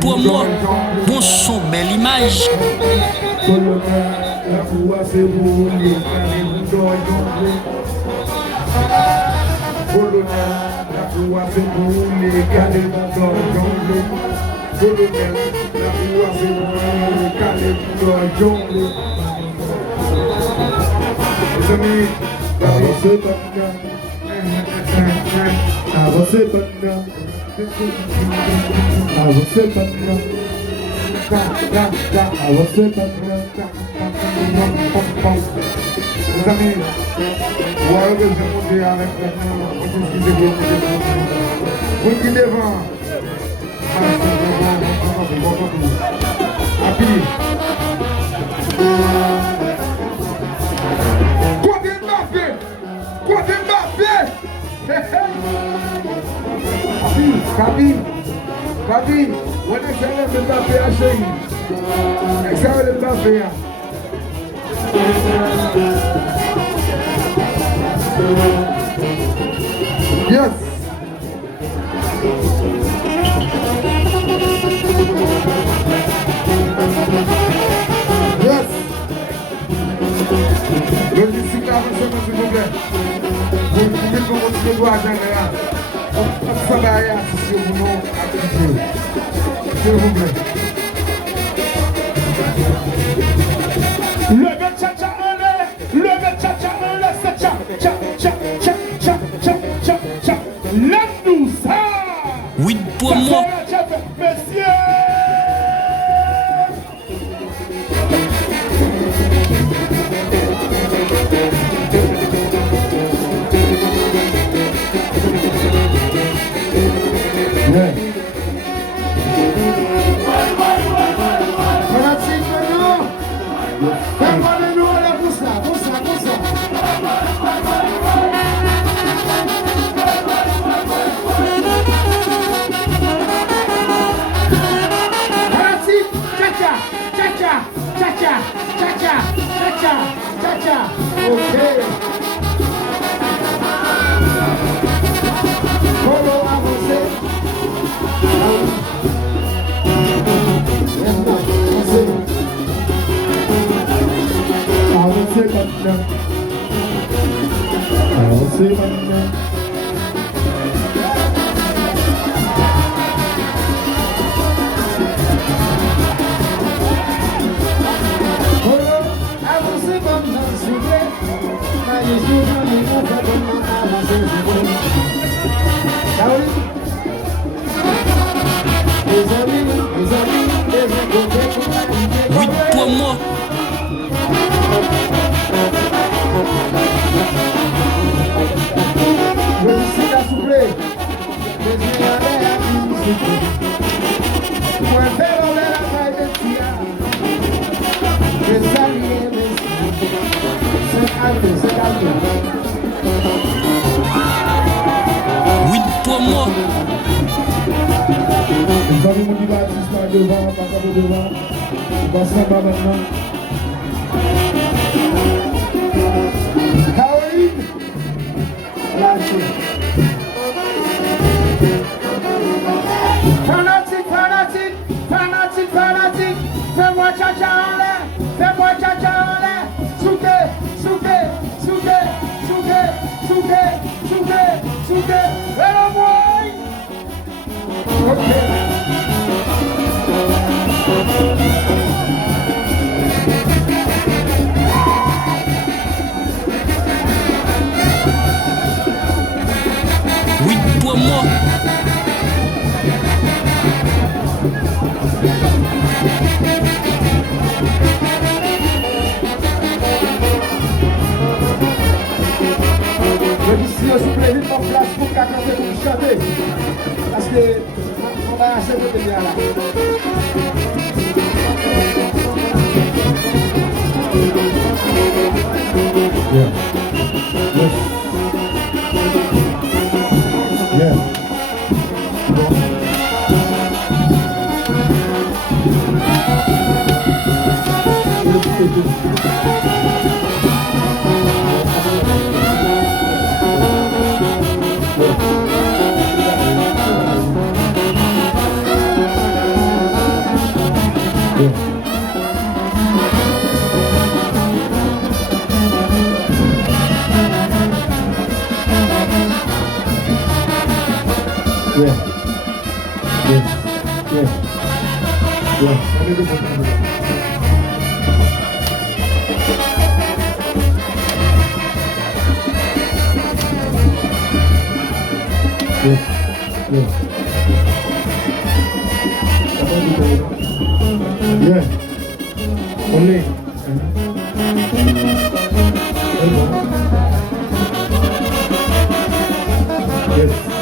pour moi, bon son, belle image. Papi, when I say let me Mbappé a change. Examine Mbappé. Yes. Yes. Logistique avancement s'il vous plaît. Vous pouvez commencer de voir à là. Ça va aller sur vous non activité. S'il vous plaît. Le cha-cha en l'air, le cha-cha en l'air, c'est cha-cha. Lève-nous ça. Oui, pour moi. Messieurs. Okay. Polo avancé. Avancé maintenant. Avancé maintenant. Oui, pour moi. Oui, pour moi. Vous avez mon Baptiste par devant, par devant. On va s'en battre maintenant. Caroline, lâchez. Fanatique. Fais-moi cha-cha en l'air. Fais-moi cha-cha en l'air. Souké. Et le boy. Oui, pour moi. Si on se plaît, vite en place pour qu'à canter pour chanter. Parce que on va assez de bien là. Yeah. Yes. Only. Yes.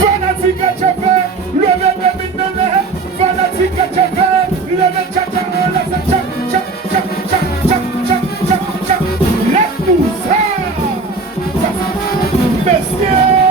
Fanatique à Tchafé, le même minonnet. Fanatique à Tchafé, le même tchaka, la tchak, tchak, tchak, tchak, tchak, tchak, tchak, tchak. Laisse-nous ça. Messieurs.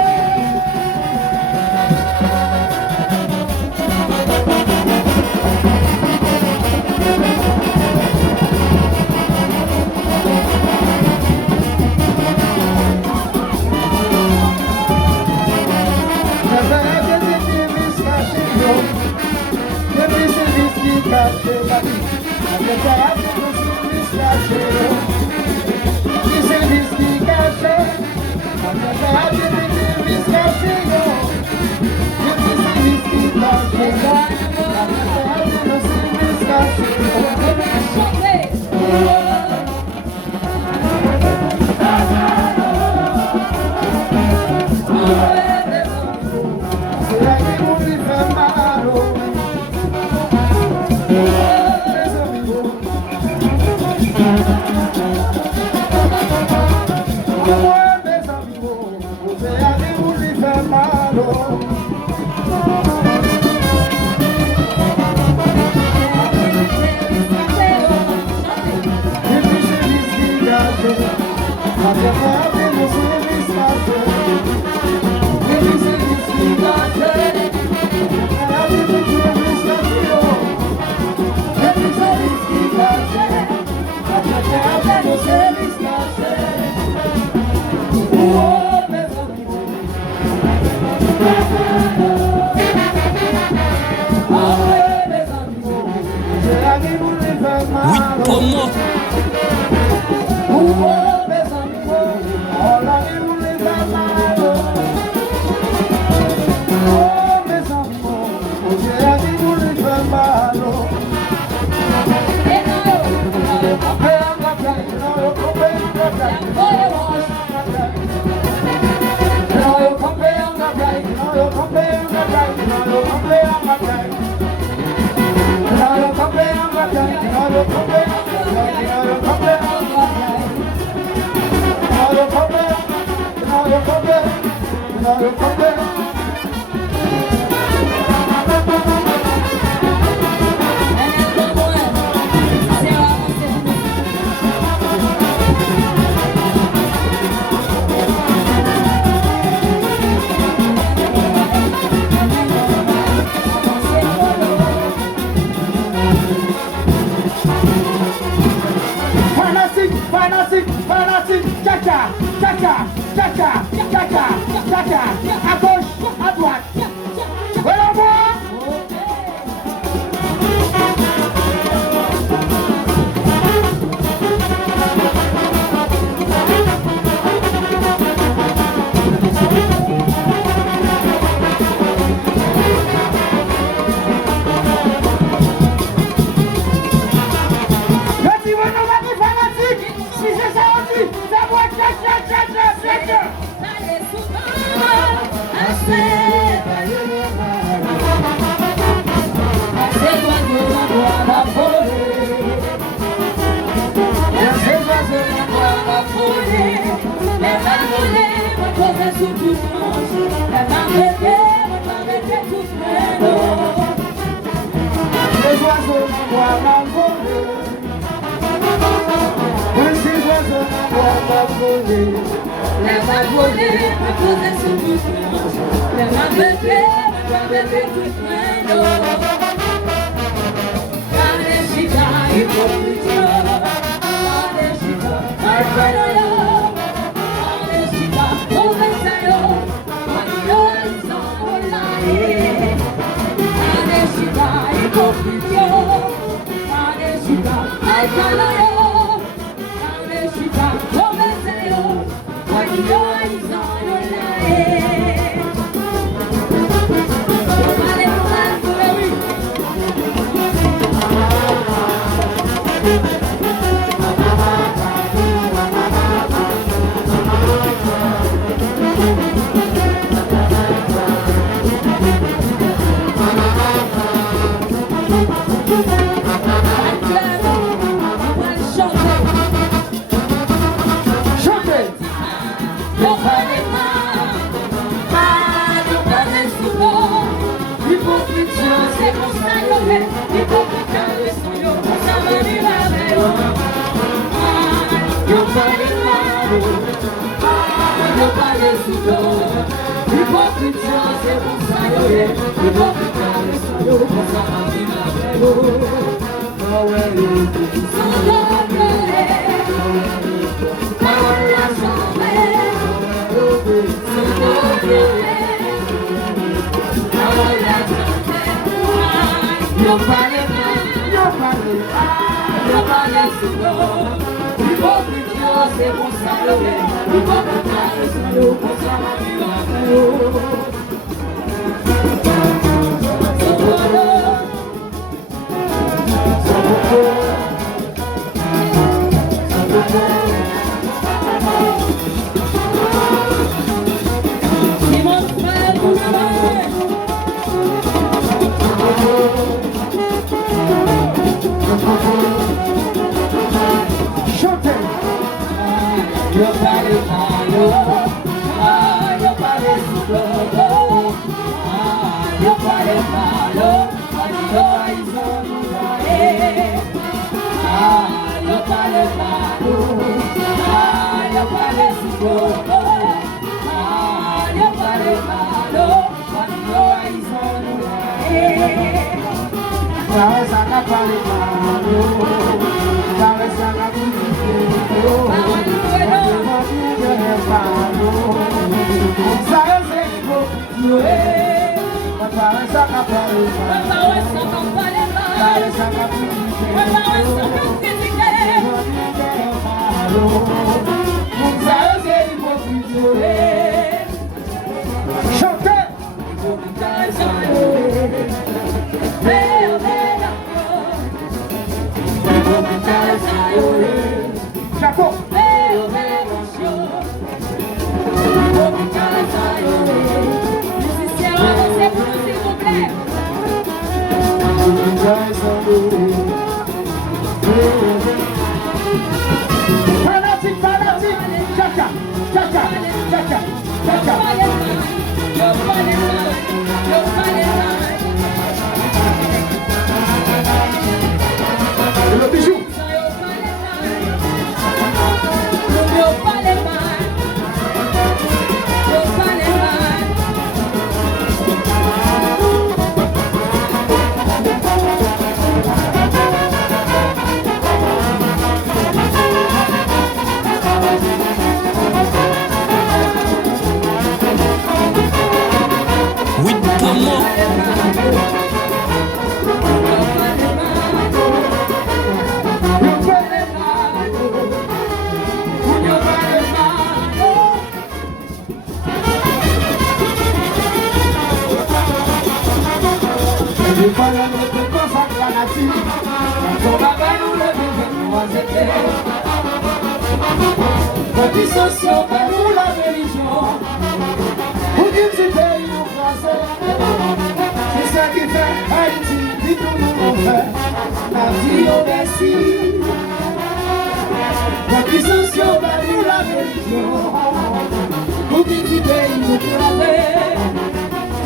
Oui, pour moi. À gauche, à droite. Voilà moi. Merci, mon nom, ma fanatique. Si c'est ça aussi, ça va tcha. oiseaux dans bois mal volé. Même ces oiseaux dans bois mal volé. Les mal volés me posaient sous du planche. Les mal bébés tout plein d'eau. Kaneshika, hypocrite. Kaneshika, Kaneshika. Kaneshika, Obesayo. Kanyo, Izolaye. Kaneshika, hypocrite. Kaneshika, Kaneshika. Kaneshika, Obesayo. Kanyo, Izolaye.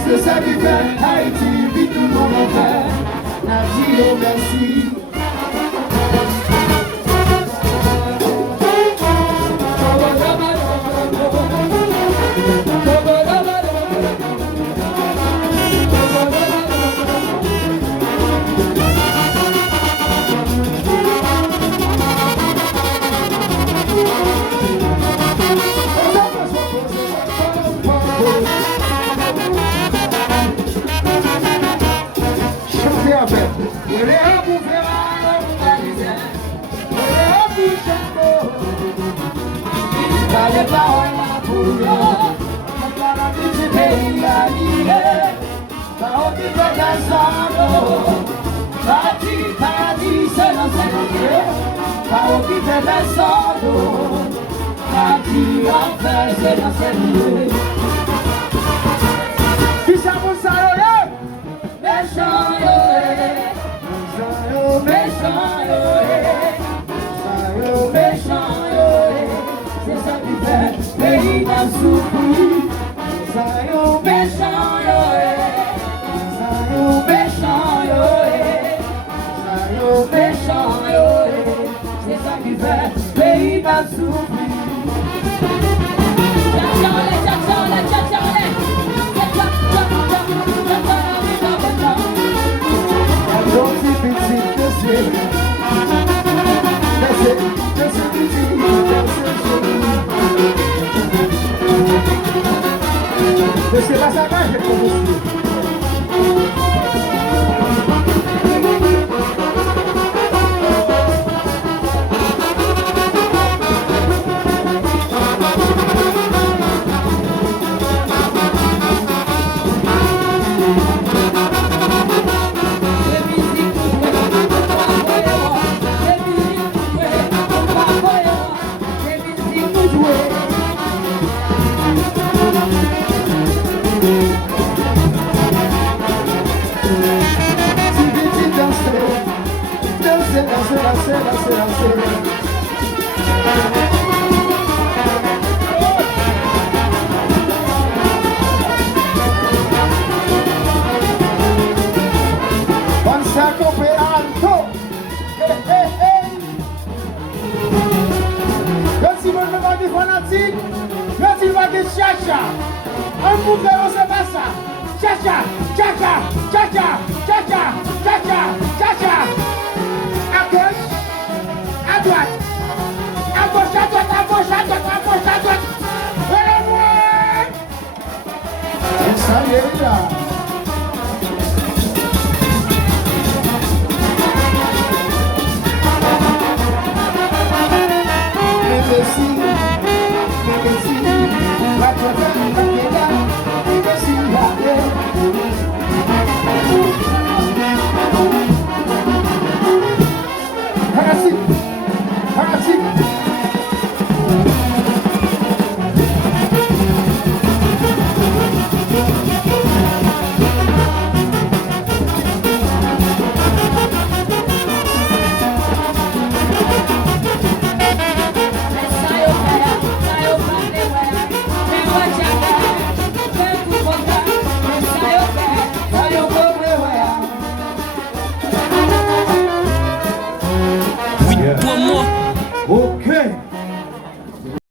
C'est ça qui fait Haïti, vit tout le monde en fait. Nadie merci. Você vai saber mais com você. Chacha, un bouquet on se passe ça. Chacha, chacha, chacha, chacha, chacha, chacha. À gauche, à droite, à gauche, à droite, à gauche, à droite, à gauche, à droite.